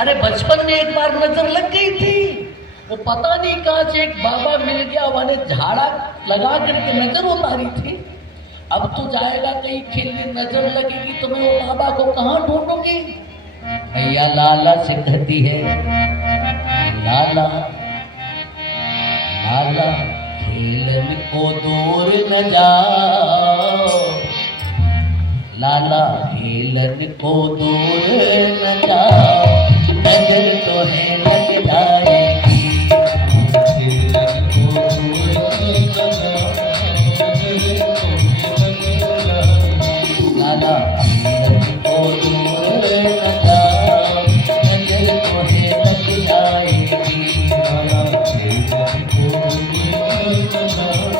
अरे बचपन में एक बार नजर लग गई थी, वो पता नहीं कहाँ से एक बाबा मिल गया, वाले झाड़ा लगा करके नजर उतारी थी। अब तो जाएगा कहीं खेलने, नजर लगेगी तो मैं वो बाबा को कहाँ ढूंढूंगी। भैया लाला से कहती है, लाला लाला खेलन को दूर न जाओ, लाला खेलन को दूर न जाओ, नजर तो है लग जाएगी। खेलन को दूर न जाओ, लाला खेलन को दूर न जाओ, नजर तो है लग जाएगी। लाला खेलन को दूर न जाओ,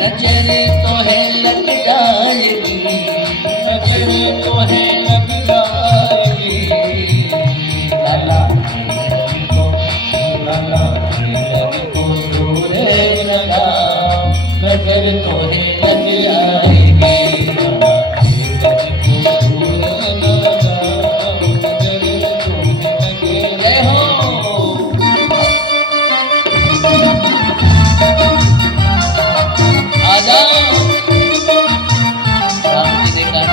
नजर तो है लग जाएगी, नजर तो है लग जाएगी। लाला खेलन को, लाला खेलन को दूर न जाओ, नजर तो है लग जाएगी। लाला खेलन को दूर न जाओ, नजर तो है लग जाएगी। आजा राम जी ने कहा,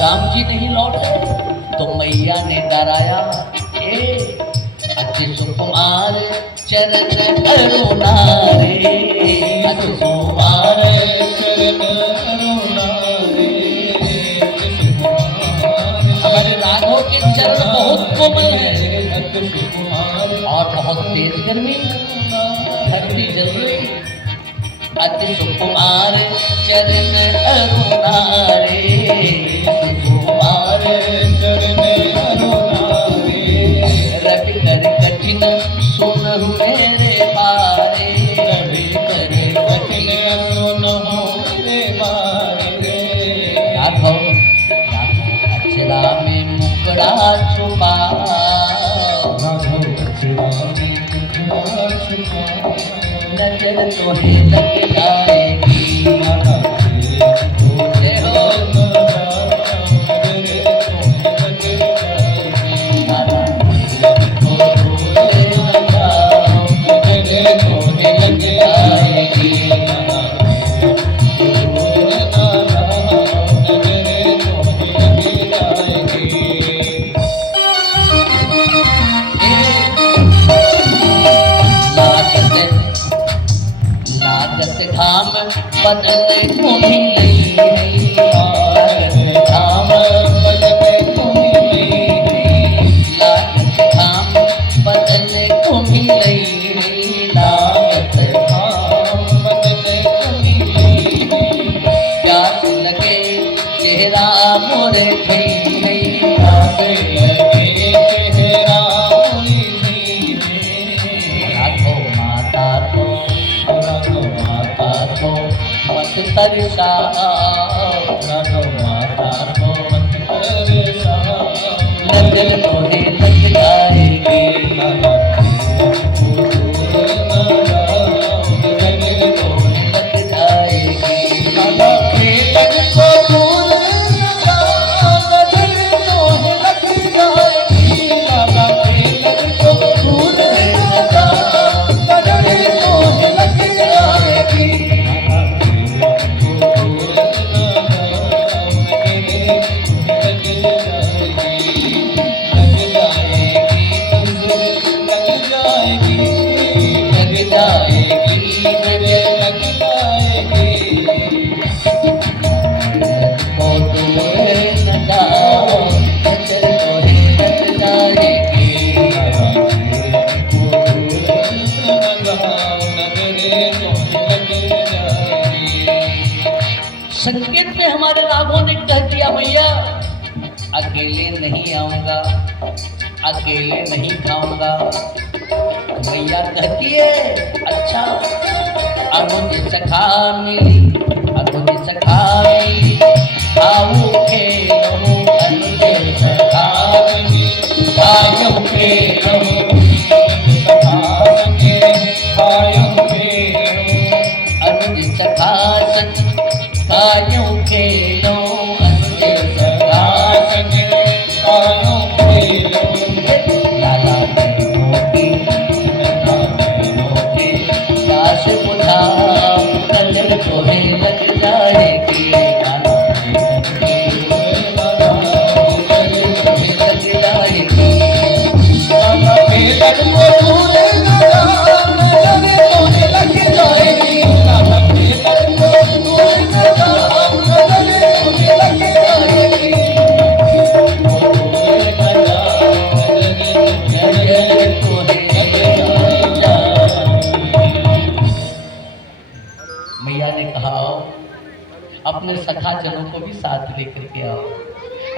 राम जी नहीं लौटे तो मैया ने डराया, अति सुकुमार चरण करुणा रे, अति सुकुमार चरण करुणा रे। हमारे राघव के चरण बहुत कोमल है और बहुत तेज गर्मी, धरती जल रही। अति सुकुमार चरण करुणा रे, सुकुमार चरण करुणा रे। रवि कर कठिन सुनहु मेरे बारे, रवि कर कठिन सुनहु मेरे बारे। राघव अक्षरा में मुकड़ा छुपा, राघव अक्षरा में मुकड़ा छुपा, नजर तो है लग जाएगी। धाम बदले तुम्ही नहीं, धाम बदले तुम्ही नहीं, धाम बदले तुम्ही नहीं, धाम बदले तुम्ही नहीं। प्यास लगे चेहरा मोरे नहीं, प्यास लगे चेहरा मोरे नहीं। राघो माता तो, राघो माता तो मत तरसा, राघो माता तो मत तरसा, नजर तो है लग जाएगी। लाला खेलन को दूर न जाओ, नजर तो है लग जाएगी। लाला खेलन को दूर न जाओ, नजर तो है लग जाएगी। लाला खेलन को दूर न जाओ, नजर तो है लग जाएगी। संकेत में हमारे राघव ने कह दिया, भैया अकेले नहीं आऊंगा, अकेले नहीं खाऊंगा। मैया कहती है अच्छा अनुज सखा मिली, अनुज सखा मिली, आओ खेलो अनुज सखा मिली, आयो खेलो अनुज सखा सच, आयो खेलो अनुज सखा सच, आयो खेलो लाला मोती दास बुझा कलर तोहे लग जाएगी, मैया ने कहा अपने सखा जनों को भी साथ लेकर के आओ।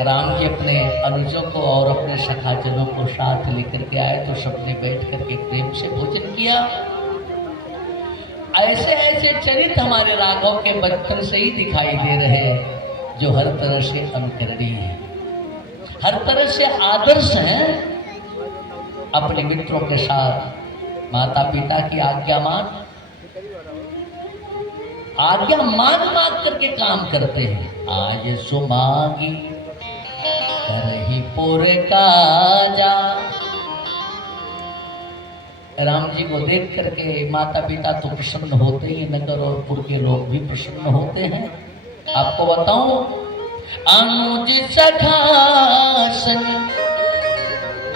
राम जी अपने अनुजों को और अपने सखा जनों को साथ लेकर के आए तो सबने बैठ करके प्रेम से भोजन किया। ऐसे ऐसे चरित्र हमारे राघव के बचपन से ही दिखाई दे रहे हैं जो हर तरह से अनुकरणीय है, हर तरह से आदर्श हैं। अपने मित्रों के साथ माता पिता की आज्ञा मांग करके काम करते हैं। आज सो मांगी करही पुर काजा। राम जी को देख करके माता पिता तो प्रसन्न होते ही, नगर और पुर के लोग भी प्रसन्न होते हैं। आपको बताऊं अनुज सखा संग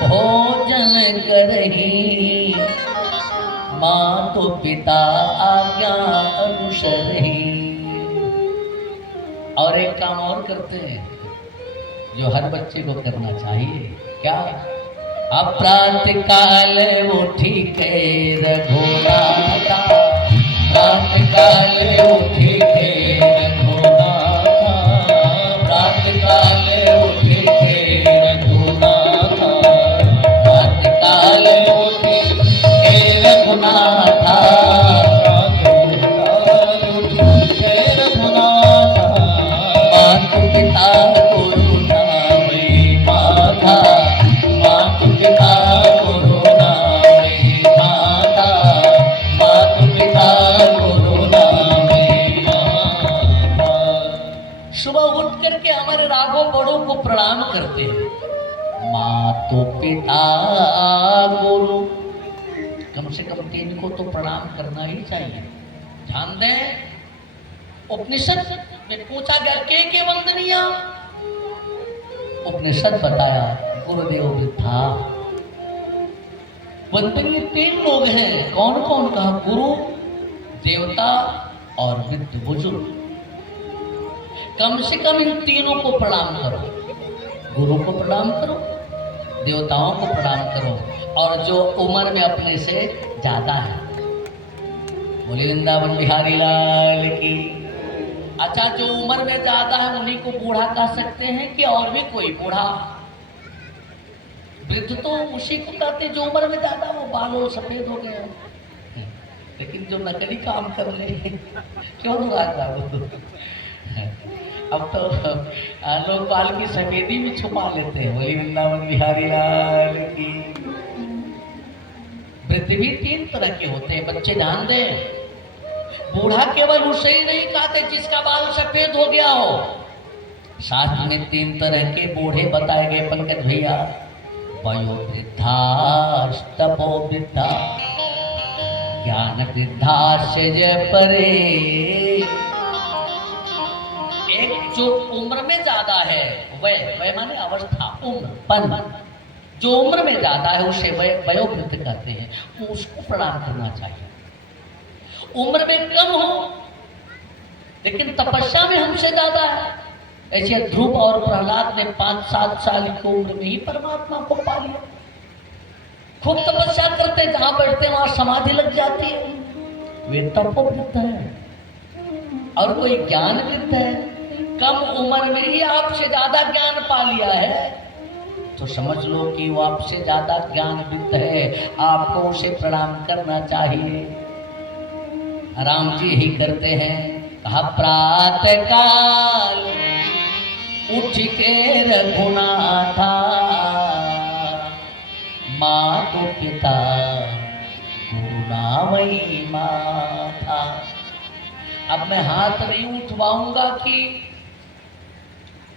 भोजन करही, माँ तो पिता आज्ञा अनुसरही। और एक काम और करते हैं जो हर बच्चे को करना चाहिए, क्या? प्रातः काल उठी के रघुनाथा, प्रातः काल उठी के रघुनाथा, प्रातः काल उठी के रघुनाथा, प्रातः काल उठी के रघुनाथा, मातु पिता गुरु नामे माता, मातु पिता गुरु नामे माता, मातु पिता गुरु नामे माता। सुबह उठ करके हमारे राघव बड़ों को प्रणाम करते हैं। मातु पिता गुरु, कम से कम 3 को तो प्रणाम करना ही चाहिए। ध्यान दें, उपनिषद में पूछा गया के वंदनीय, उपनिषद बताया गुरुदेव वृद्धा। वंदनीय 3 लोग हैं। कौन कौन? कहा गुरु, देवता और वृद्ध बुजुर्ग। कम से कम इन तीनों को प्रणाम करो। गुरु को प्रणाम करो, देवताओं को प्रणाम करो, और जो उम्र में अपने से ज्यादा है। बोले वृंदावन बिहारी लाल की। अच्छा, जो उम्र में ज्यादा है उन्हीं को बूढ़ा कह सकते हैं कि और भी कोई बूढ़ा? वृद्ध तो उसी को कहते जो उम्र में ज्यादा, वो बालों सफेद हो गए, लेकिन जो नकली काम कर ले क्यों बाबू? अब तो लोग बाल की सफेदी भी छुपा लेते हैं। वही वृंदावन बिहारी लाल की। वृद्ध भी 3 तरह के होते हैं, बच्चे ध्यान दें। बूढ़ा केवल उसे ही नहीं कहते जिसका बाल सफेद हो गया हो। शास्त्र में 3 तरह के बूढ़े बताए गए पंकज भैया। वयो वृद्धा, तपो वृद्धा, ज्ञान वृद्धा से जय परे। एक जो उम्र में ज्यादा है, वय माने अवस्था, उम्र, पन, जो उम्र में ज्यादा है उसे वयोवृद्ध कहते हैं, तो उसको प्रणाम करना चाहिए। उम्र में कम हो लेकिन तपस्या में हमसे ज्यादा है, ऐसे ध्रुव और प्रहलाद ने 5-7 साल की उम्र में ही परमात्मा को पा लिया। खूब तपस्या करते, जहां बैठते वहां समाधि लग जाती है। वे तपोवृद्ध है। और कोई ज्ञान वृद्ध है, कम उम्र में ही आपसे ज्यादा ज्ञान पा लिया है, तो समझ लो कि वो आपसे ज्यादा ज्ञानविद है, आपको उसे प्रणाम करना चाहिए। राम जी ही करते हैं, कहा प्रातः काल उठ के रघुनाथा, मातु पिता गुरु नामई माथा। अब मैं हाथ नहीं उठवाऊंगा कि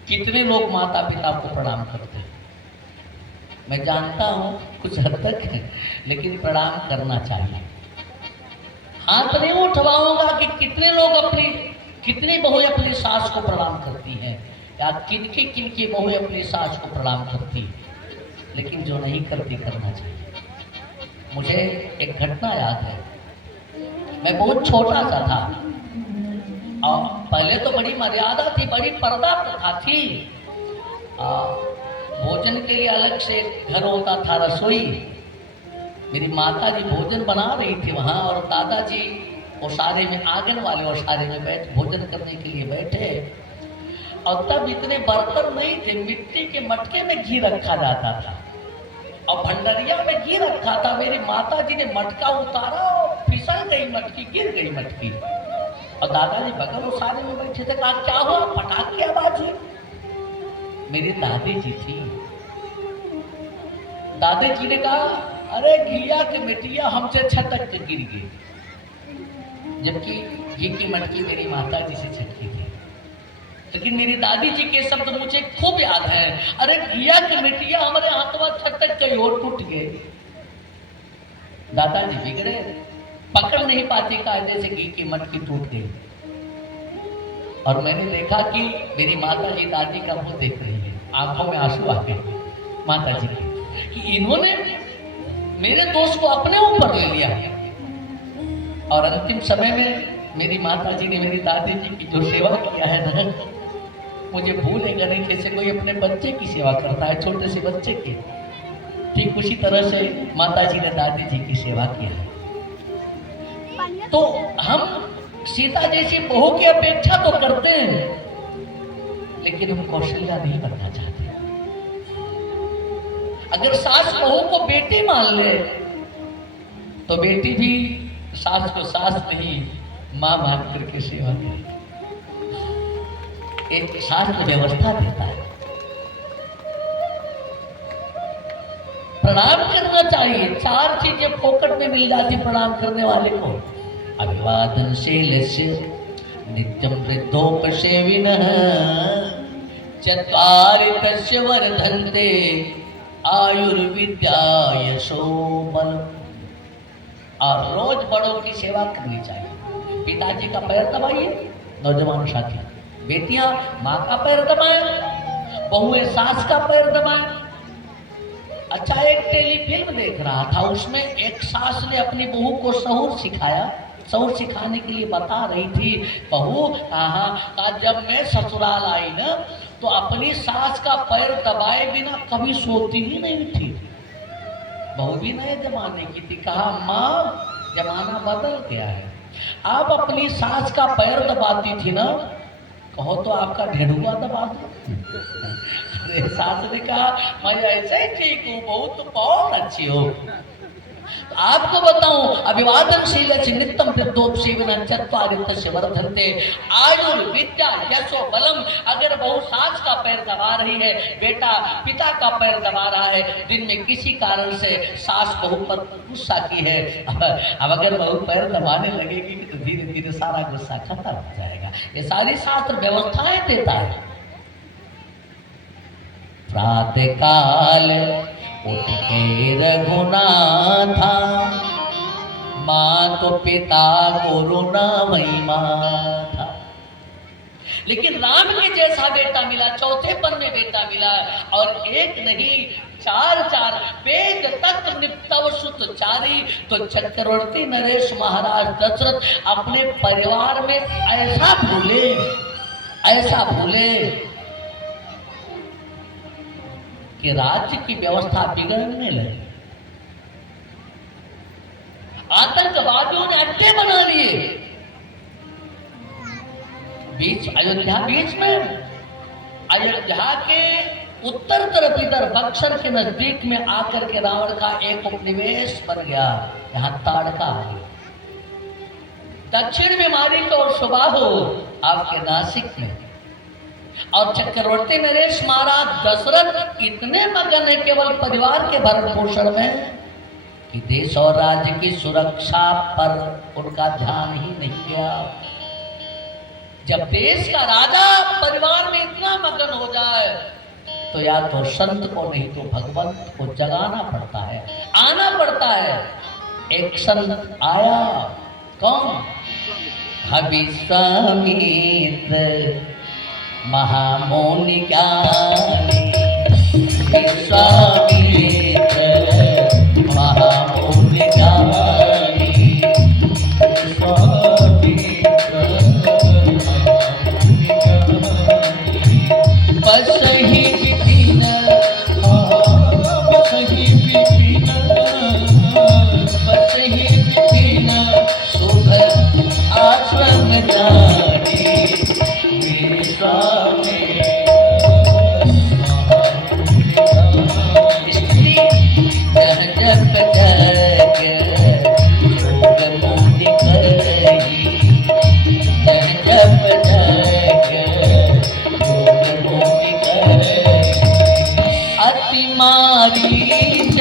कितने लोग माता पिता को प्रणाम करते हैं, मैं जानता हूं कुछ हद तक है, लेकिन प्रणाम करना चाहिए। हाथ नहीं उठवाऊंगा कि कितने लोग कितनी बहुएं अपनी सास को प्रणाम करती हैं, या किनकी बहुएं अपनी सास को प्रणाम करती, लेकिन जो नहीं करती करना चाहिए। मुझे एक घटना याद है, मैं बहुत छोटा सा था और पहले तो बड़ी मर्यादा थी, बड़ी पर्दा प्रथा थी। भोजन के लिए अलग से घर होता था, रसोई। मेरी माता जी भोजन बना रही थी वहाँ, और दादाजी ओसारे में, आंगन वाले ओसारे में भोजन करने के लिए बैठे। और तब इतने बर्तन नहीं थे, मिट्टी के मटके में घी रखा जाता था और भंडरिया में घी रखा था। मेरी माता जी ने मटका उतारा और फिसल गई मटकी, गिर गई मटकी। और दादाजी बगल ओसारे में बैठे थे। कहा क्या हुआ, पटाख की आवाज हुई। मेरी दादी जी थी। दादी जी ने कहा अरे घिया के मिट्टिया हमसे छटक के गिर गई, जबकि घी की मटकी मेरी माता जी से छटकी थी। लेकिन मेरी दादी जी के शब्द मुझे खूब याद है, अरे घिया की मिट्टिया हमारे हाथों छटक गई और टूट गए। दादाजी बिगड़े, पकड़ नहीं पाती कायदे से घी की मटकी टूट गई। और मैंने देखा कि मेरी माता जी दादी का मुंह देख रही है, आंखों में आंसू आ गए माता जी के, कि इन्होंने मेरे दोस्त को अपने ऊपर ले लिया। और अंतिम समय में मेरी माता जी ने मेरी दादी जी की जो सेवा किया है ना, मुझे भूलेगा नहीं। जैसे कोई अपने बच्चे की सेवा करता है, छोटे से बच्चे की, ठीक उसी तरह से माता जी ने दादी जी की सेवा किया है। तो हम सीता जैसी बहू की अपेक्षा तो करते हैं, लेकिन हम कौशल्या नहीं बनना चाहते। अगर सास बहू को बेटी मान ले, तो बेटी भी सास को सास नहीं मां मान करके सेवा करे। एक शास्त्र व्यवस्था देता है, प्रणाम करना चाहिए। 4 चीजें फोकट में मिल जाती प्रणाम करने वाले को। अभिवादनशीलस्य नित्यं वृद्धोपसेविनः, चत्वारि तस्य वर्धन्ते आयुर्विद्या यशो बलम्। और रोज बड़ों की सेवा करनी चाहिए। पिताजी का पैर दबाइए नौजवान साथी, बेटियां माँ का पैर दबाएं, बहुएं सास का पैर दबाएं। अच्छा, एक टेलीफिल्म देख रहा था, उसमें एक सास ने अपनी बहू को सहूर सिखाया। सहूर सिखाने के लिए बता रही थी, बहू कहा जब मैं ससुराल आई ना, तो अपनी सास का पैर दबाए बिना कभी सोती ही नहीं थी। बहू भी नए जमाने की थी। कहा माँ, जमाना बदल गया है, आप अपनी सास का पैर दबाती थी ना, कहो तो आपका ढेड़ुआ दबा दो। अरे सास ने कहा मैं ऐसे ही ठीक हूँ, बहू तो बहुत अच्छी हो। तो आपको बताऊं, अभिवादनशील नित्यं वृद्धोपसेविनः चत्वारि तस्य वर्धन्ते आयुर्विद्या यशो बलम। अगर बहू सास का पैर दबा रही है, बेटा पिता का पैर दबा रहा है, दिन में किसी कारण से सास बहू पर गुस्सा की है, अब अगर बहू पैर दबाने लगेगी तो धीरे धीरे सारा गुस्सा खत्म हो जाएगा। ये सारी शास्त्र व्यवस्थाएं देता है। प्रातः काल उठ के रघुनाथा, माँ तो पिता गुरु नामई माथा। लेकिन राम के जैसा बेटा मिला, चौथेपन में बेटा मिला, और एक नहीं 4 वेद तक निपटव सुत चारी। तो चक्रवर्ती नरेश महाराज दशरथ अपने परिवार में ऐसा भूले कि राज्य की व्यवस्था बिगड़ने लगी। आतंकवादियों ने अड्डे बना लिए अयोध्या बीच में। अयोध्या के उत्तर तरफ इधर बक्सर के नजदीक में आकर के रावण का एक उपनिवेश बन गया, यहाँ ताड़का आ गया। दक्षिण में मारीच और सुबाहु आपके नासिक में, और चक्रवर्ती नरेश महाराज दशरथ इतने मगन है केवल परिवार के भरण पोषण में कि देश और राज्य की सुरक्षा पर उनका ध्यान ही नहीं गया। जब देश का राजा परिवार में इतना मगन हो जाए तो या तो संत को नहीं तो भगवंत को जगाना पड़ता है, आना पड़ता है। एक संत आया, कौन? विश्वामित्र महामुनि ज्ञानी, विश्वामित्र महामुनि ज्ञानी, बसहि विपिन, बसहि विपिन, बसहि विपिन शुभ आश्रम जानी, विश्वामित्र जह जप जग योग मुनि करही, जह जप जग योग मुनि करही, अति मारीच,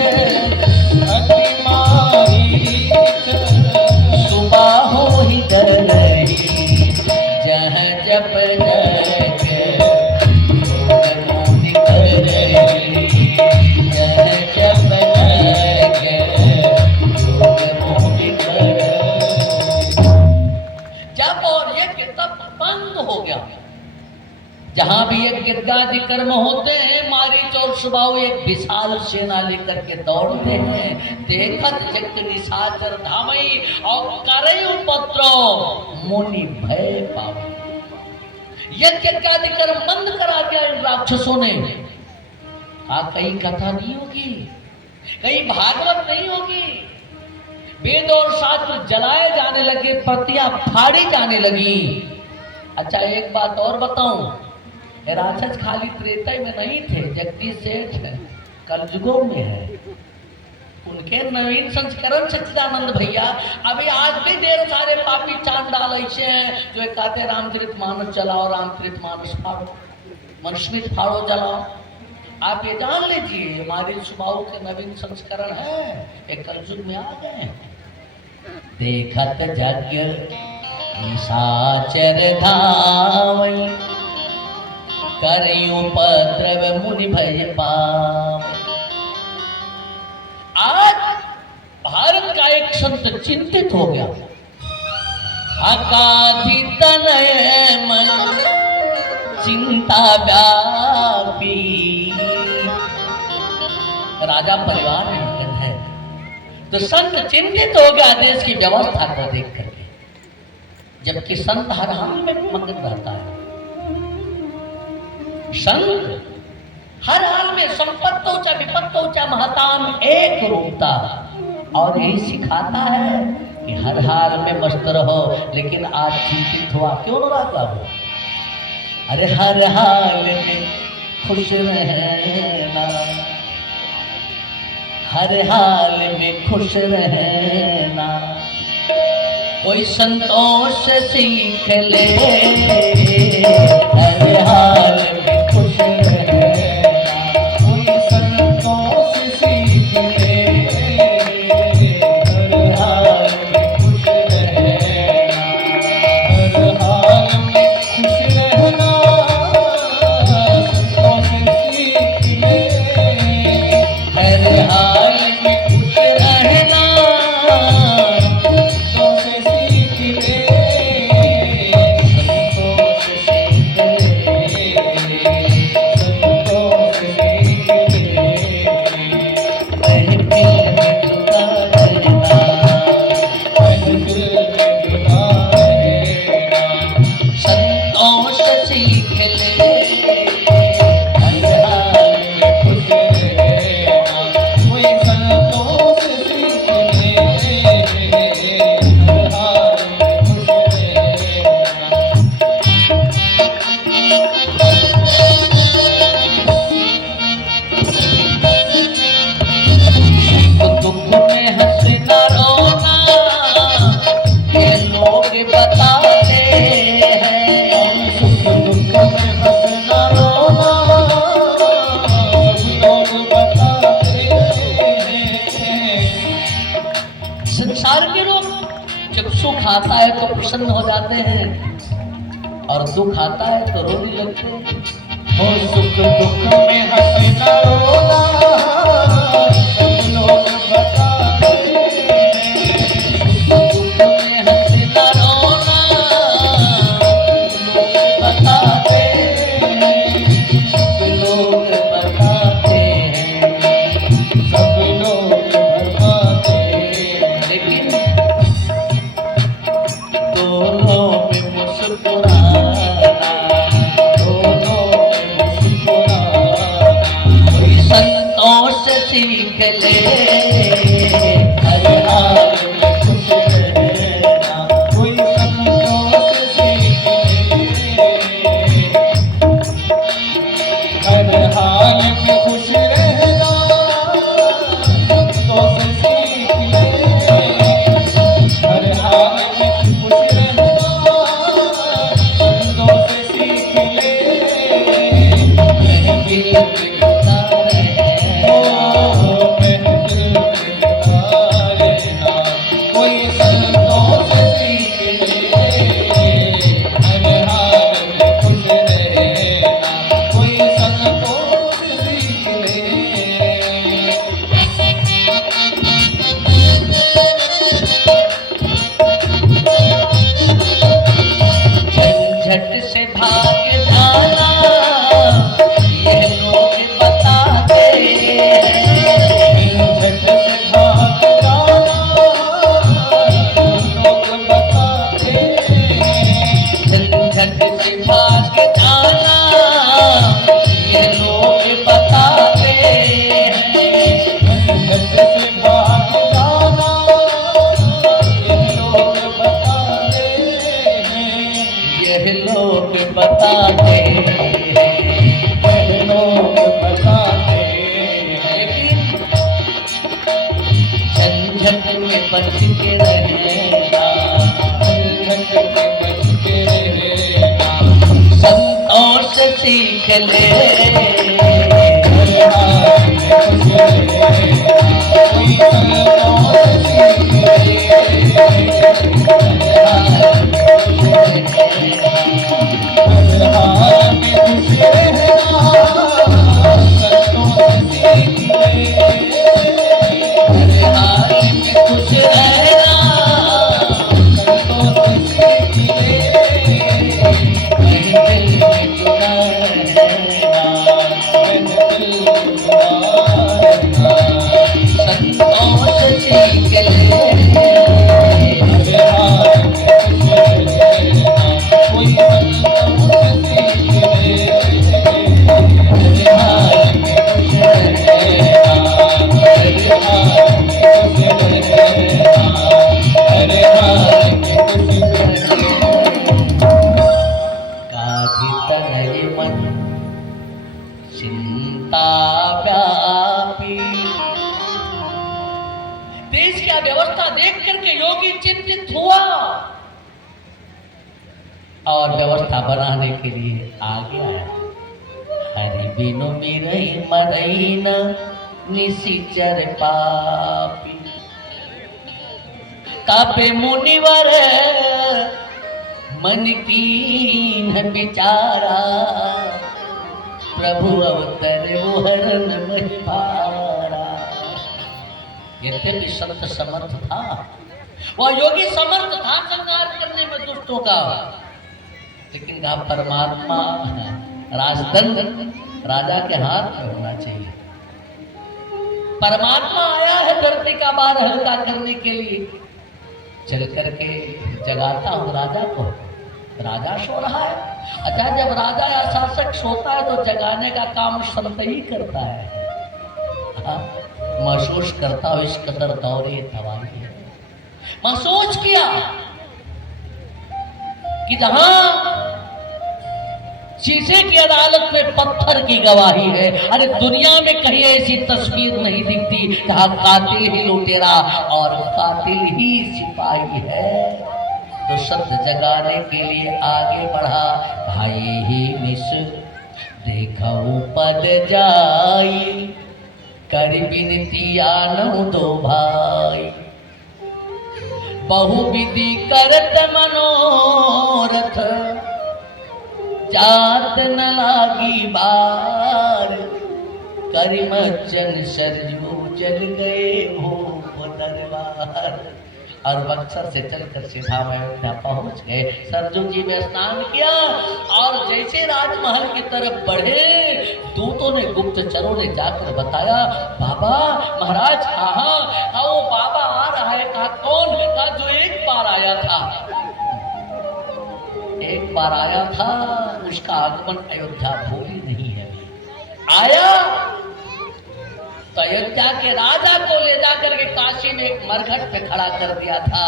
अति मारीच सुबाहु ही डरही, जह जप जग योग मुनि करही, जह जप जग योग मुनि करही। जब और यज्ञ तब बंद हो गया। जहां भी एक गिरगादि कर्म होते हैं, मारीच और सुबाहु एक विशाल सेना लेकर के दौड़ते हैं। देखत जग निशाचर धामई और करे उपद्रव, मुनि भय पावे। यज्ञ इत्यादि कर्म बंद करा दिया इन राक्षसों ने। कहीं कथा नहीं होगी, कहीं भागवत नहीं होगी, वेद और शास्त्र जलाए जाने लगे, प्रतियां फाड़ी जाने लगी। अच्छा एक बात और बताऊं, राक्षस खाली त्रेता में नहीं थे, जगदीश सेठ कलयुगों में है। उनके नवीन संस्करण सच्चिदानंद भैया अभी आज भी ढेर सारे पापी चांडाल ऐसे हैं जो कहते रामचरित मानस चलाओ, रामचरित मानस फाड़ो, मनुस्मृति फाड़ो जलाओ। आप ये जान लीजिए हमारे सुबाहु के नवीन संस्करण है, एक कलयुग में आ गए। देखत यज्ञ निशाचर धावई, करियो उपद्रव मुनि भय पावई। आज भारत का एक संत चिंतित हो गया। अकाधि तनय मन चिंता व्यापी, राजा परिवार में मगन है तो संत चिंतित हो गया देश की व्यवस्था को देख करके, जबकि संत हर हाल में मगन रहता है। संत हर हाल में संपत्तो च विपत्तो च महताम एक रूपता, और यही सिखाता है कि हर हाल में मस्त रहो। लेकिन आज चिंतित हुआ क्यों रहा हो? अरे हर हाल में खुश रहना, हर हाल में खुश रहना, कोई संतोष सीख ले, हर हाल में खुश रहना, कोई संतोष सीख ले, हर हाल में खुश रहना, हर हाल में खुश रहना, संतोष सीख ले, हर हाल में खुश रहना, संतोष सीख ले, संतोष सीख ले। जब सुख आता है तो प्रसन्न हो जाते हैं और दुख आता है तो रोने लगते हैं। हो सुख दुख में हंसना रोना सब लोग बताते दुख में हंसना रोना बताते सब लोग बताते सब लोग बताते लेकिन दोनों में मुस्कुराना कोई संतोष सीख ले हर हाल में खुश रहना। कोई संतोष सीख ले हर हाल में खुश रहना संतोष सीख ले हर हाल में खुश रहना संतोष सीख ले महफिल में खुदा रहे महफिल में बता लेना कोई संतोष सीख ले हर हाल में खुश रहना कोई संतोष सीख ले झंझट से भाग जाना यह लोग बताते झट से भाग जाना लोग बताते झंझट से भाग जाना यह लोग बताते झट से भाग जाना ये लोग बताते हैं यह लोग बताते ये लोग बताते हैं लेकिन झंझट में बच के रहना झट में बच के रहना संतोष सीख ले हर हाल में खुश रहना कोई संतोष सीख ले हर हाल में खुश रहना संतोष सीख ले हर हाल में खुश रहना संतोष सीख ले महफिल में जुड़ा रहना महफिल में जुड़ा रहना संतोष सीख ले हर हाल में खुश रहना कोई संतोष सीख ले हर हाल में खुश रहना हर हाल में खुश रहना हर हाल में खुश रहना काठी तनय मन चिंता व्यापी। देश की अव्यवस्था देख करके योगी चिंतित हुआ और व्यवस्था बनाने के लिए आगे आया। हरि बिनु मिरई मरई न निशिचर पापी। कापे मुनिवर मन कीन बिचारा प्रभु अवतर हरन महिपारा। यद्यपि संत समर्थ था, वह योगी समर्थ था संहार करने में दुष्टों का, लेकिन कहा परमात्मा राजदंड राजा के हाथ में होना चाहिए। परमात्मा आया है धरती का भार हल्का करने के लिए, चल करके जगाता हूं राजा को। राजा सो रहा है। अच्छा, जब राजा या शासक सोता है तो जगाने का काम संत ही करता है। हाँ, महसूस करता हूं इस कदर दौरे तवारी है। महसूस किया कि जहां शीशे की अदालत में पत्थर की गवाही है, अरे दुनिया में कहीं ऐसी तस्वीर नहीं दिखती जहां कातिल ही लुटेरा और कातिल ही सिपाही है। तो शब्द जगाने के लिए आगे बढ़ा। भाई ही निश देखो पद जाई, कर बिनती आनो दो भाई। बहुविधि करत मनोरथ, जात न लागी बार, करिमचन सरजू जल गए हो दरबार। और बक्सर से चलकर सीधा अयोध्या पहुंच गए। सरजू जी में स्नान किया और जैसे राजमहल की तरफ बढ़े, दूतों ने, गुप्तचरों ने जाकर बताया, बाबा महाराज कहाँ? वो बाबा आ रहा है। कहा कौन? कहा जो एक बार आया था, एक बार आया था, उसका आगमन अयोध्या भूमि नहीं है। आया तो अयोध्या के राजा को ले जाकर के काशी में एक मरघट पे खड़ा कर दिया था,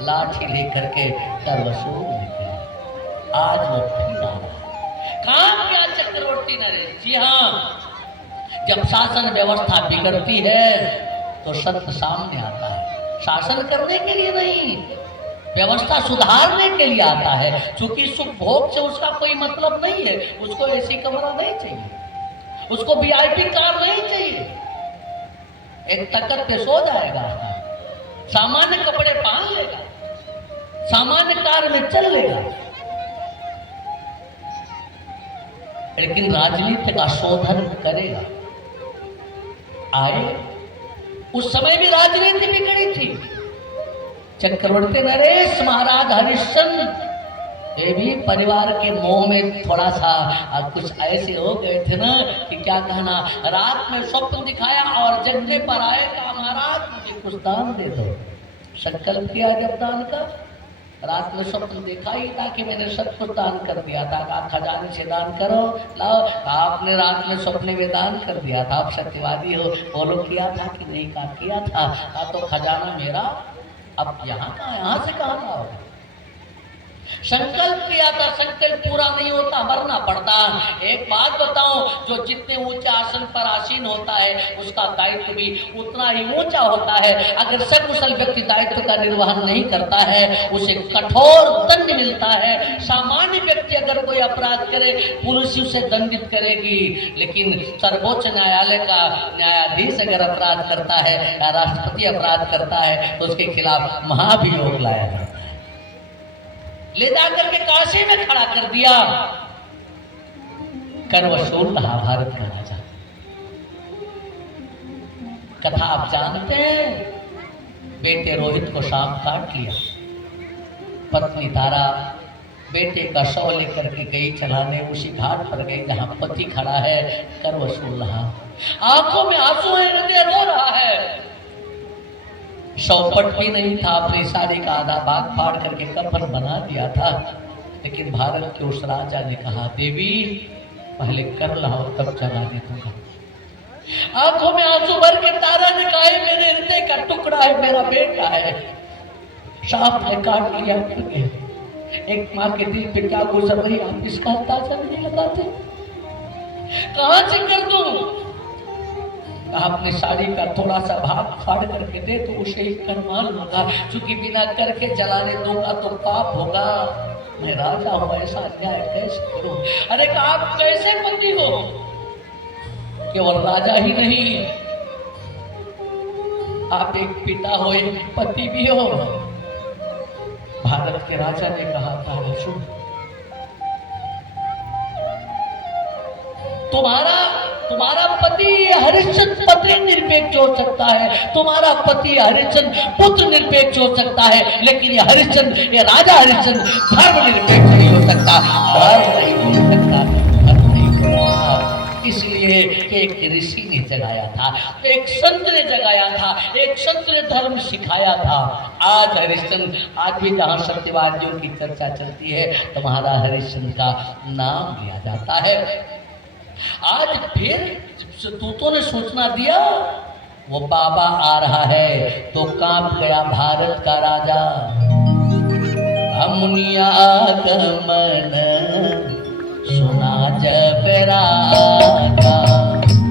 लाठी लेकर के कर वसूल लेकर। आज वो फिर आ रहा। काम क्या चक्रवर्ती नरेश? जी हाँ, जब शासन व्यवस्था बिगड़ती है तो सत्य सामने आता है। शासन करने के लिए नहीं, व्यवस्था सुधारने के लिए आता है। क्योंकि सुख भोग से उसका कोई मतलब नहीं है। उसको एसी कमरा नहीं चाहिए, उसको वीआईपी कार नहीं चाहिए, एक तकत पे सो जाएगा, सामान्य कपड़े पहन लेगा, सामान्य कार में चल लेगा। लेकिन राजनीति का शोधन करेगा। आए उस समय भी राजनीति बिगड़ी थी। चक्रवर्ती नरेश महाराज हरिश्चंद्र ये भी परिवार के मोह में थोड़ा सा कुछ ऐसे हो गए थे ना कि क्या कहना। रात में स्वप्न दिखाया और जगने पर आए, कहा महाराज मुझे कुछ दान दे दो। संकल्प किया जब दान का, रात में स्वप्न देखा ही था कि मैंने सब कुछ दान कर दिया था। कहा खजाने से दान करो, लाओ। आपने रात में स्वप्न में दान कर दिया था, आप सत्यवादी हो, बोलो किया था कि नहीं? कहा किया था। कहा तो खजाना मेरा, अब यहाँ का, यहाँ से कहाँ लाओगे? संकल्प किया था, संकल्प पूरा नहीं होता, मरना पड़ता। एक बात बताऊं, जो जितने ऊंचे आसन पर आसीन होता है उसका दायित्व भी उतना ही ऊंचा होता है। अगर सकुशल व्यक्ति दायित्व का निर्वहन नहीं करता है उसे कठोर दंड मिलता है। सामान्य व्यक्ति अगर कोई अपराध करे पुलिस उसे दंडित करेगी, लेकिन सर्वोच्च न्यायालय का न्यायाधीश अगर अपराध करता है या राष्ट्रपति अपराध करता है तो उसके खिलाफ महाभियोग लाया जाता है। ले जाकर के काशी में खड़ा कर दिया। कर वसूल रहा भारत का राजा। कथा आप जानते हैं। बेटे रोहित को सांप काट लिया, पत्नी तारा बेटे का शव लेकर के गई चलाने, उसी घाट पर गई जहां पति खड़ा है। कर वसूल रहा, आंखों में आंसू है, हृदय रो रहा है। शवपट भी नहीं था, अपनी साड़ी का आधा भाग फाड़ करके कफन बना दिया था। लेकिन भारत के उस राजा ने कहा, देवी पहले कर लाओ तब चला दे दूंगा। आंखों में आंसू भर के तारा ने कहा, मेरे हृदय का टुकड़ा है, मेरा बेटा है, सांप ने काट लिया, मर गया। एक माँ के दिल पे क्या गुजर रही आप इसका अंदाजा नहीं लगाते। कहां से कर दूं? अपने साड़ी का थोड़ा सा भाग फाड़ करके दे तो उसे ही करमान होगा, क्योंकि बिना करके जलाने दूंगा तो पाप होगा। मैं राजा हूं, ऐसा अन्याय कैसे करूं? अरे आप कैसे पति हो? केवल राजा ही नहीं, आप एक पिता हो, एक पति भी हो। भारत के राजा ने कहा था, सुन, तुम्हारा पति हरिश्चंद्र पति निरपेक्ष हो सकता है, तुम्हारा पति हरिश्चंद्र पुत्र निरपेक्ष हो सकता है, लेकिन ये हरिश्चंद्र, ये राजा हरिश्चंद्र धर्म निरपेक्ष नहीं हो सकता। धर्म नहीं हो सकता, धर्म नहीं हो सकता। इसलिए एक ऋषि ने जगाया था, एक संत ने जगाया था, एक संत ने धर्म सिखाया था। आज हरिश्चंद्र, आज भी जहाँ सत्यवादियों की चर्चा चलती है तुम्हारा हरिश्चंद्र का नाम लिया जाता है। आज फिर दूतों ने सूचना दिया, वो बाबा आ रहा है, तो कांप गया भारत का राजा। मुनिया आगमन सुना जब राजा,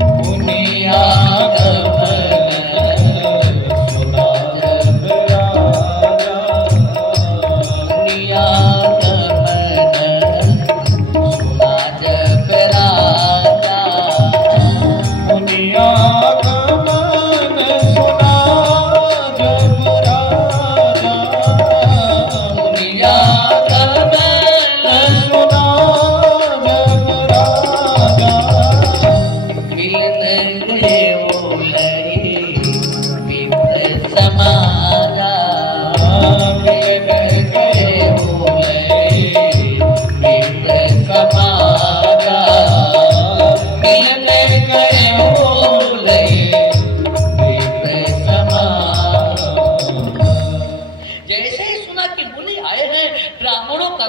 मुनिया आगमन सुना जब राजा, मुनिया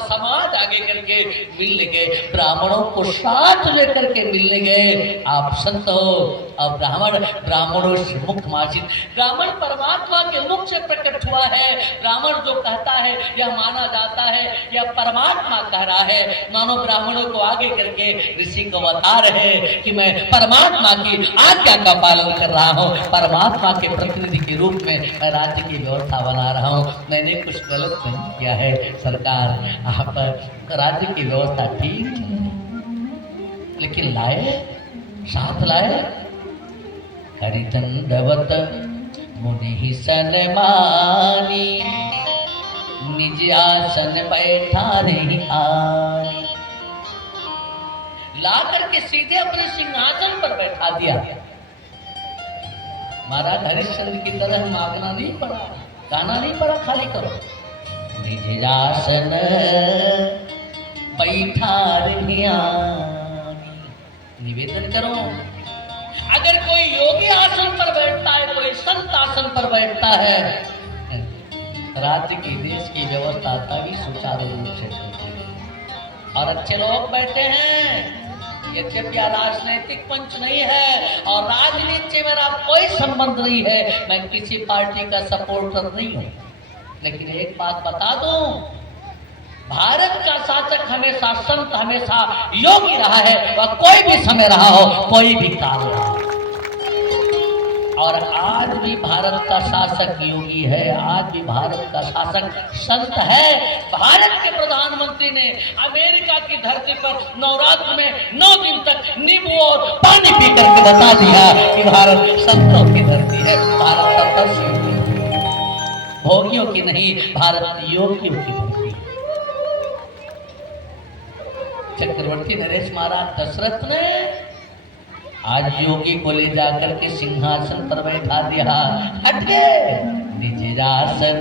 समाज आगे करके मिलने गए, ब्राह्मणों को साथ लेकर के मिलने गए। आप संत हो। अब ब्राह्मणों से मुख मार्जित, ब्राह्मण परमात्मा के मुख से प्रकट हुआ है। ब्राह्मण जो कहता है यह माना जाता है, यह परमात्मा कह रहा है। मानो ब्राह्मणों को आगे करके ऋषि को बता रहे हैं कि मैं परमात्मा की आज्ञा का पालन कर रहा हूँ, परमात्मा के प्रतिनिधि के रूप में मैं राज्य की व्यवस्था बना रहा हूँ। मैंने कुछ गलत नहीं किया है सरकार, आप राज्य की व्यवस्था ठीक है, लेकिन लाए साथ लाए हरिदंडवत मुनि सनमानी, निज आसन बैठा रही आनी। ला करके सीधे अपने सिंहासन पर बैठा दिया। महाराज हरिश्चंद्र की तरह मांगना नहीं पड़ा, गाना नहीं पड़ा, खाली करो। निज आसन बैठा रही आनी। निवेदन करो, अगर कोई योगी आसन पर बैठता है, कोई संत आसन पर बैठता है, राज्य की देश की व्यवस्था तभी सुचारू रूप से चलती है। और अच्छे लोग बैठे हैं। यद्यपि राजनीतिक मंच नहीं है और राजनीति से मेरा कोई संबंध नहीं है, मैं किसी पार्टी का सपोर्टर नहीं हूँ, लेकिन एक बात बता दूं, भारत का शासक हमेशा संत, हमेशा योगी रहा है, वह कोई भी समय रहा हो, कोई भी काल रहा हो। और आज भी भारत का शासक योगी है, आज भी भारत का शासक संत है। भारत के प्रधानमंत्री ने अमेरिका की धरती पर नवरात्र में 9 दिन तक नींबू और पानी पी करके बता दिया कि भारत संतों की धरती है, भारत तपस्वियों की, भोगियों की नहीं, भारत योगियों की धरती। चक्रवर्ती नरेश महाराज दशरथ ने आज योगी को ले जाकर के सिंहासन पर बैठा दिया। हटके निज आसन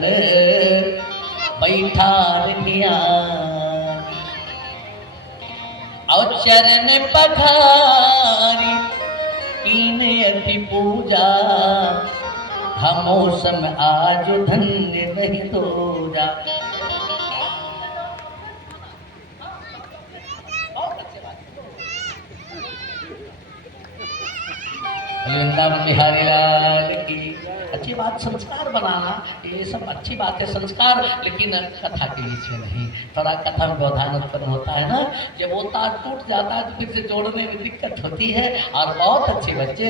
बैठा दिया और चरण पखारी कीने अति पूजा, हमोसम आज धन्य नहीं तो जा। वृंदावन बिहारी लाल की। अच्छी बात संस्कार बनाना, ये सब अच्छी बात है संस्कार, लेकिन कथा के बीच में नहीं। थोड़ा कथा में व्यवधान उत्पन्न होता है ना, जब वो तार टूट जाता है तो फिर से जोड़ने में दिक्कत होती है। और बहुत अच्छे बच्चे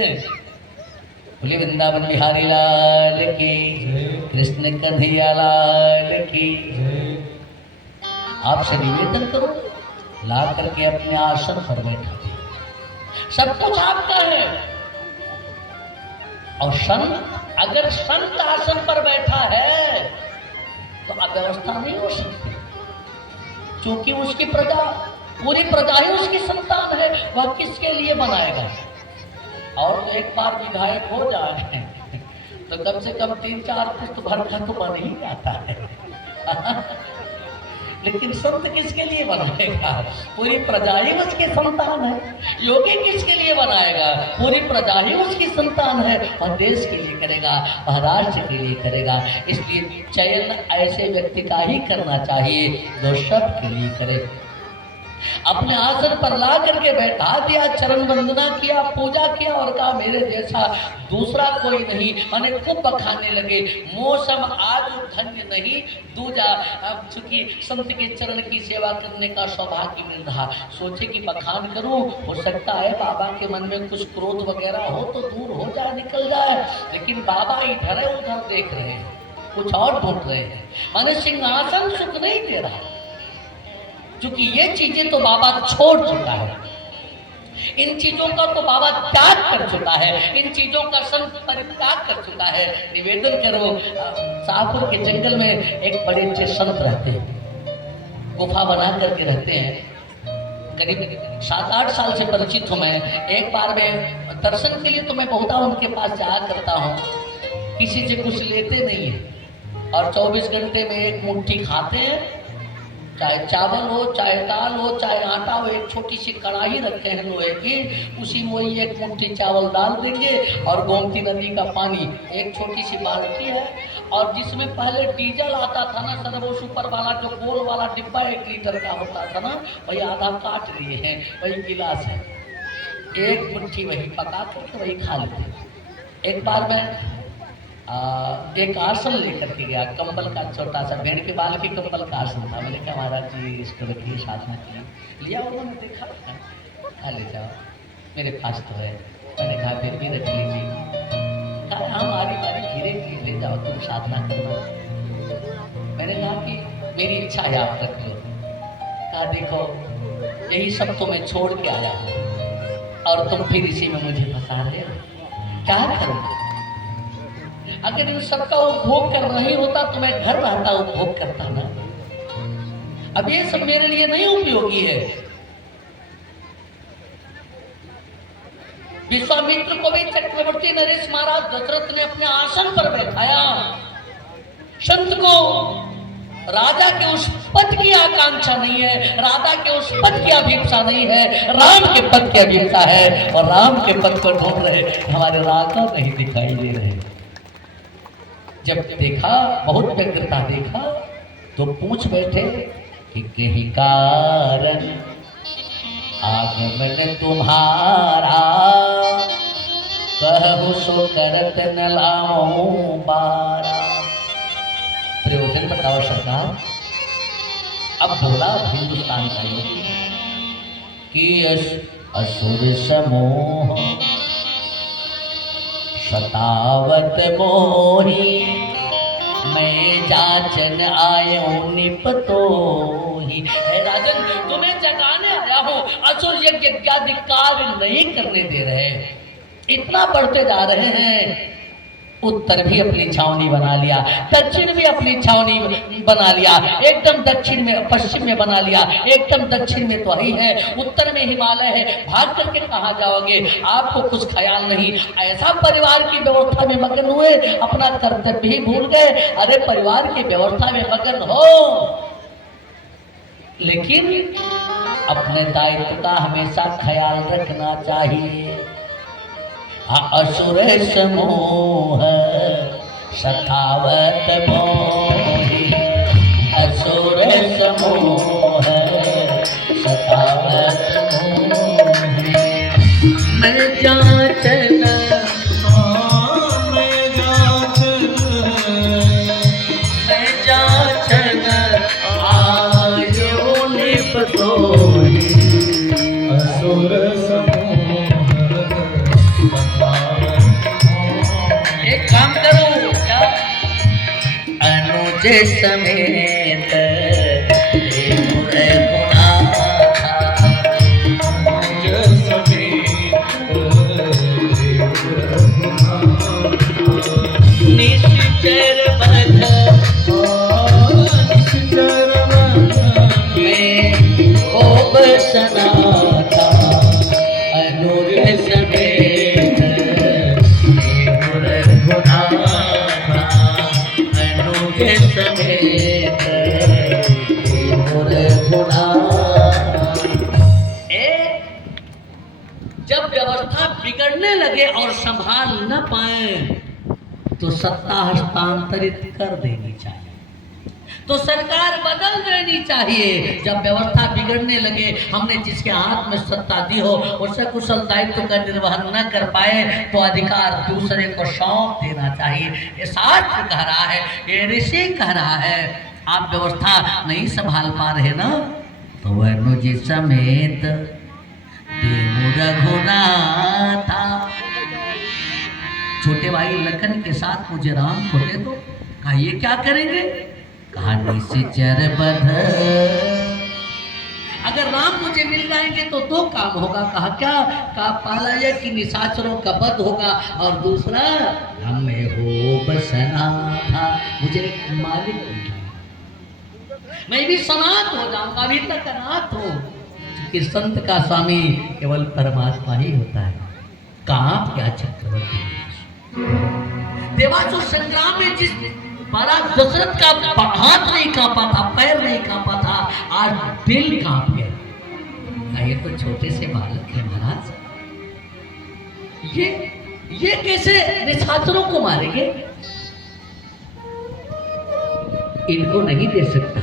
बोले वृंदावन बिहारी लाल की, कृष्ण कन्हैया लाल की। आपसे निवेदन करो, ला करके अपने आसन पर बैठा दे, सब कुछ आपका है। और संत, अगर संत आसन पर बैठा है तो अव्यवस्था नहीं हो सकती, क्योंकि उसकी प्रजा, पूरी प्रजा ही उसकी संतान है, वह किसके लिए बनाएगा। और तो एक बार विधायक हो जाए तो कम से कम 3-4 पुस्त भर का तो बन ही जाता है। लेकिन संत किसके लिए बनाएगा, पूरी प्रजा ही उसकी संतान है। योगी किसके लिए बनाएगा, पूरी प्रजा ही उसकी संतान है, और देश के लिए करेगा, महाराष्ट्र के लिए करेगा। इसलिए चयन ऐसे व्यक्ति का ही करना चाहिए जो सबके लिए करे। अपने आसन पर ला करके बैठा दिया, चरण वंदना किया, पूजा किया और कहा मेरे जैसा दूसरा कोई नहीं। मैंने खूब बखाने लगे, मौसम आज धन्य नहीं दूजा। अब चूंकि संत के चरण की सेवा करने का सौभाग्य मिल रहा, सोचे कि बखान करूं, हो सकता है बाबा के मन में कुछ क्रोध वगैरह हो तो दूर हो जाए, निकल जाए। लेकिन बाबा इधर है उधर देख रहे हैं, कुछ और ढूंढ रहे हैं। मैंने सिंहासन सुख नहीं दे रहा, क्योंकि ये चीजें तो बाबा छोड़ चुका है, इन चीजों का तो बाबा त्याग कर चुका है, इन चीजों का संत परित्याग कर चुका है। निवेदन करो, शाहपुर के जंगल में एक बड़े अच्छे संत रहते हैं, गुफा बना करके रहते हैं। करीब 7-8 साल से परिचित हूँ मैं। एक बार मैं दर्शन के लिए तो मैं बहुत उनके पास जाया करता हूँ, किसी से कुछ लेते नहीं है और 24 घंटे में एक मुट्ठी खाते हैं चाहे चावल हो, चाहे दाल हो, चाहे आटा हो, एक छोटी सी कढ़ाई रखे हैं लोहे की, उसी में वही एक मुट्ठी चावल डाल देंगे और गोमती नदी का पानी, एक छोटी सी बाल्टी है, और जिसमें पहले डीजल आता था ना सर, वो सुपर वाला जो गोल वाला डिब्बा 1 लीटर का होता था ना, वही आधा काट लिए हैं, वही गिलास है, एक मुट्ठी वही पका करके वही खा लेते। एक बार मैं एक आसन लेकर के गया, कंबल का छोटा सा, भेड़ के बाल की कंबल का आसन था। मैंने कहा महाराज जी इसको रखिए, साधना किया, लिया उन्होंने, देखा खा ले जाओ, मेरे पास तो है। मैंने कहा फिर भी रख लीजिए। कहा हाँ मारी मारी धीरे धीरे ले जाओ, तुम साधना करना। मैंने कहा कि मेरी इच्छा है आप रख लो। कहा देखो यही सब तो मैं छोड़ के आया हूँ और तुम फिर इसी में मुझे फंसा रहे हो, क्या करूँ? अगर इन सबका उपभोग कर रही होता तो मैं घर रहता, उपभोग करता ना। अब ये सब मेरे लिए नहीं उपयोगी है। विश्वामित्र को भी चक्रवर्ती नरेश महाराज दशरथ ने अपने आसन पर बैठाया। संत को राजा के उस पद की आकांक्षा नहीं है, राजा के उस पद की अभिप्सा नहीं है, राम के पद की अभिप्सा है, और राम के पद को ढूंढ रहे हमारे राजा नहीं दिखाई दे रहे। जब देखा, बहुत व्यग्रता देखा, तो पूछ बैठे कि कहीं कारण आगमन तुम्हारा, कहु सो करत न लाऊं बारा। प्रयोजन बताओ सरकार। अब बोला हिंदुस्तान का योगी कि असुर समूह सतावत मोही, मैं जाचन आयो निपतोही। राजन तुम्हें जगाने आया हूँ, असुर यज्ञ इत्यादि कार्य नहीं करने दे रहे, इतना बढ़ते जा रहे हैं। उत्तर भी अपनी छावनी बना लिया, दक्षिण भी अपनी छावनी बना लिया, एकदम दक्षिण में पश्चिम में बना लिया, एकदम दक्षिण में तो ही है, उत्तर में हिमालय है, भाग करके कहाँ जाओगे? आपको कुछ ख्याल नहीं। ऐसा परिवार की व्यवस्था में मगन हुए, अपना कर्तव्य ही भूल गए। अरे परिवार की व्यवस्था में मगन हो, लेकिन अपने दायित्व का हमेशा ख्याल रखना चाहिए। असुर समूह सतावत मोही, असुर समूह सतावत मोही, मैं जाचन आयो निपतोही। असुर काम करो क्या? अनुज समेत निश्चर बध ओ बसना था, अनुज समेत जब व्यवस्था बिगड़ने लगे और संभाल न पाए तो सत्ता हस्तांतरित कर देनी चाहिए, तो सरकार बदल देनी चाहिए। जब व्यवस्था बिगड़ने लगे, हमने जिसके हाथ में सत्ता दी हो उसे कुशल दायित्व का निर्वहन न कर पाए तो अधिकार दूसरे को सौंप देना चाहिए। ये शास्त्र कह रहा है, ये ऋषि कह रहा है। आप व्यवस्था नहीं संभाल पा रहे ना, तो अनुज समेत रघुनाथा, छोटे भाई लखन के साथ मुझे राम को दे दो। कहा ये क्या करेंगे? कहानी से चर बध, अगर राम मुझे मिल जाएंगे तो 2 काम होगा। कहा क्या? कहा पहला ये कि निशाचरों का वध होगा, और दूसरा हमें हो बसना था, मुझे एक मालिक मिल जाएगा, मैं भी सनात हो जाऊंगा। अभी तक अनाथ हूँ, कि संत का स्वामी केवल परमात्मा ही होता है। कहाँ क्या चक्रवर्ती देवासुर संग्राम में जिस महाराज दशरथ का हाथ नहीं कांपा था, पैर नहीं कांपा था, आज दिल कांप गया। ये तो छोटे से बालक है महाराज, ये कैसे निशाचरों को मारेंगे? इनको नहीं दे सकता।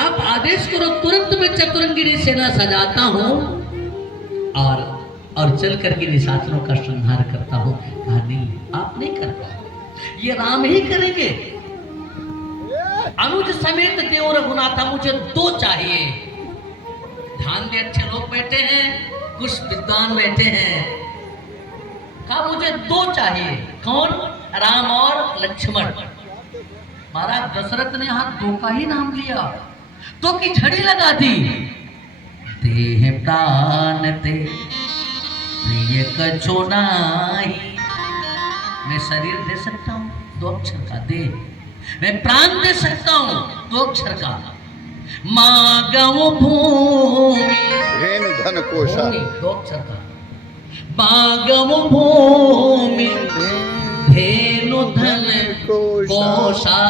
आप आदेश करो, तुरंत मैं चतुरंगिनी सेना सजाता हूं और चल करके निशाचरों का संहार करता हूं। कहा नहीं, आप नहीं कर पाओगे, ये राम ही करेंगे। अनुज समेत देव रघुनाथा, मुझे 2 चाहिए। ध्यान दे, अच्छे लोग बैठे हैं, कुछ विद्वान बैठे हैं। कहा मुझे 2 चाहिए। कौन? राम और लक्ष्मण। महाराज दशरथ ने यहां 2 का ही नाम लिया, 2 की झड़ी लगा दी। देह प्राण ते प्रिय कछु नाही, मैं शरीर दे सकता हूं 2 अक्षर का, दे। मैं प्राण दे सकता हूं 2 अक्षर का। मागव भूमि, धेनु धन कोशा, 2 अक्षर का। मागव भूमि धेनु धन कोशा,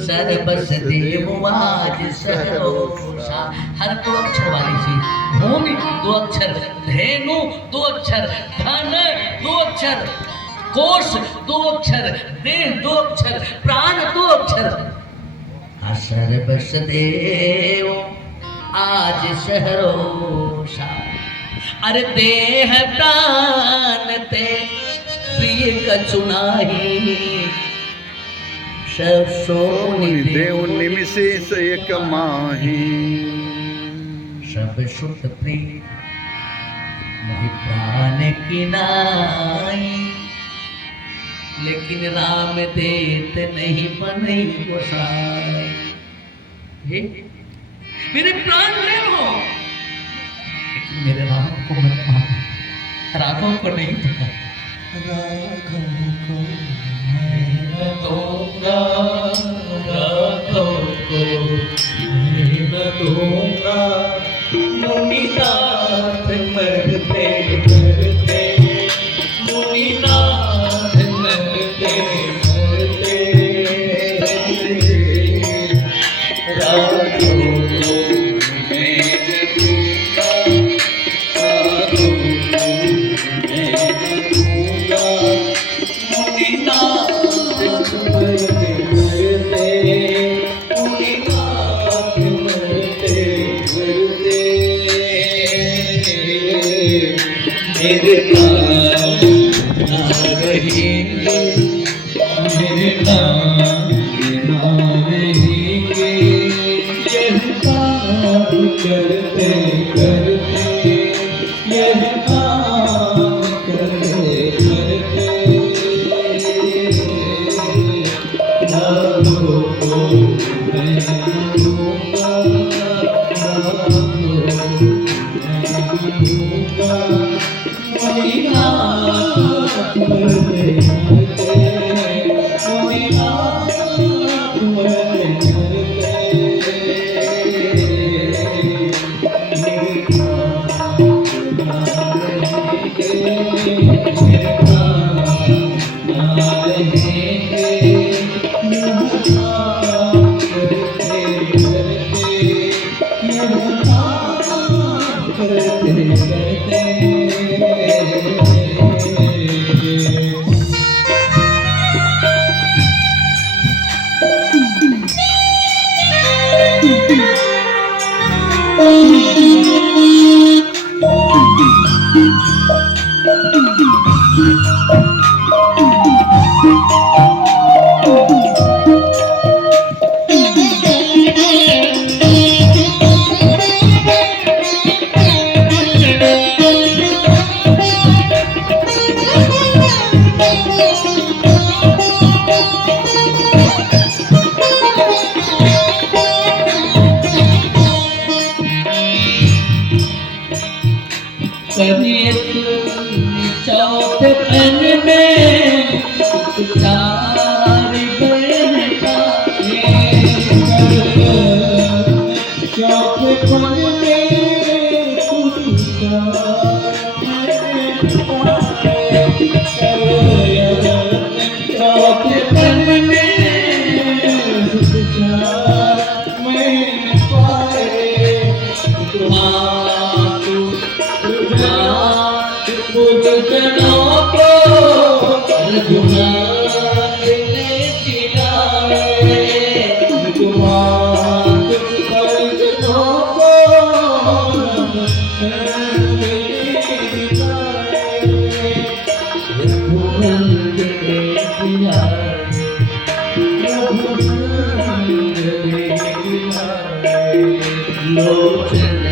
सर्वस देववाज सहरोषा। हर 2 अक्षर वाली चीज। भूमि 2 अक्षर, धेनु 2 अक्षर, धन 2 अक्षर, कोश 2 अक्षर, देह 2 अक्षर, प्राण 2 अक्षर। सर्वस देव आज सहरोषा। अरे देह प्राण ते प्रिय कछु नाही, सोनि देव निमिषेष एक माही। सब सुत प्रिय मोहि प्राण की नाई, लेकिन राम देत नहीं बने गोसाई। मेरे प्राण ले लो, लेकिन मेरे राम को मत मारो। राघव को नहीं पता, राघव को मैं दूंगा, राघव को मैं दूंगा। मुनिनाथ मरते मरते, मुनिनाथ मरते मरते, राघव को मैं दूंगा, राघव को मैं दूंगा। मुनिनाथ मरते मरते, मुनिनाथ मरते मरते, मेरे नाम ना रहेंगे, मेरे नाम ना रहेंगे। यह काम करते करते, यह काम करते करते, राघव को मैं दूंगा, राघव को मैं दूंगा। मुनिनाथ मरते मरते, मुनिनाथ लोचन